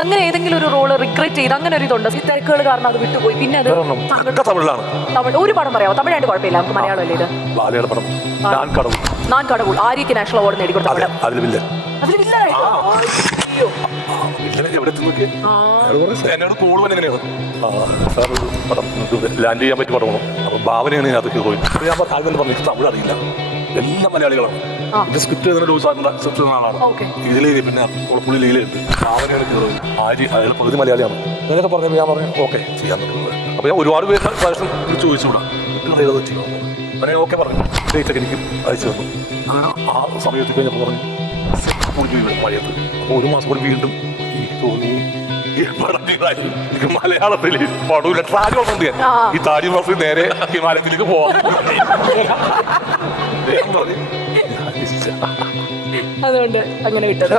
അങ്ങനെ ഏതെങ്കിലും ഒരു റോള് റിഗ്രറ്റ് ചെയ്ത് അങ്ങനെ ഒരു ഇതുണ്ട് ഈ തിരക്കുകൾ കാരണം അത് വിട്ടുപോയി പിന്നെ അത് തമിഴിലാണ്. തമിഴ് ഒരു പടം പറയാമോ? തമിഴായിട്ട് കുഴപ്പമില്ല, നമുക്ക് മലയാളം അല്ലേ ഇത്. ബാലയുടെ പടം ഞാൻ കടവും നാൻ കടവുൾ ആര്യക്ക് നാഷണൽ അവാർഡ് നേടിക്കൊടുത്ത പടം. അതിൽ വില്ലൻ അതിൽ വില്ലനായിട്ടോ? അയ്യോ. എവിടെ എന്നോട് കോളുവൻ എങ്ങനെയാണ് സാർ ഒരു പടം ലാൻഡ് ചെയ്യാൻ പറ്റിയ പടമാണ്. അപ്പൊ ഭാവനയാണ് ഞാൻ അത് ഹീറോയിൻ. ഞാൻ ആദ്യം പറഞ്ഞു തമിഴ് അറിയില്ല, എല്ലാ മലയാളികളാണ്. ഇത് സ്ക്രിപ്റ്റ് എഴുതുന്ന സ്ക്രിപ്റ്റ് ആളാണ് ഇതിലേ. പിന്നെ പുള്ളി ലീലുണ്ട്, ഭാവനയാണ് ഹീറോയിൻ. അയാൾ പകുതി മലയാളിയാണ്. അങ്ങനെയൊക്കെ പറഞ്ഞപ്പോൾ ഞാൻ പറഞ്ഞു ഓക്കെ ചെയ്യാൻ പറ്റുന്നത്. അപ്പോൾ ഞാൻ ഒരുപാട് പേര് പ്രാവശ്യം ചോദിച്ചുകൂടാ ഏത് ചെയ്യാം. അങ്ങനെ ഓക്കെ പറഞ്ഞു, ഡേറ്റൊക്കെ എനിക്ക് അയച്ചു തന്നു. അങ്ങനെ ആ സമയത്ത് കഴിഞ്ഞപ്പോൾ പറഞ്ഞു മഴയത്ത്. അപ്പോൾ ഒരു മാസം കൂടി വീണ്ടും എനിക്ക് തോന്നി എനിക്ക് മലയാളത്തിൽ പടൂല ട്രാജ് വന്നത്. ഈ താജ് മഹൽ നേരെ ഹിമാലയത്തിലേക്ക് പോവാം. അതുകൊണ്ട് അങ്ങനെ വിട്ടത്.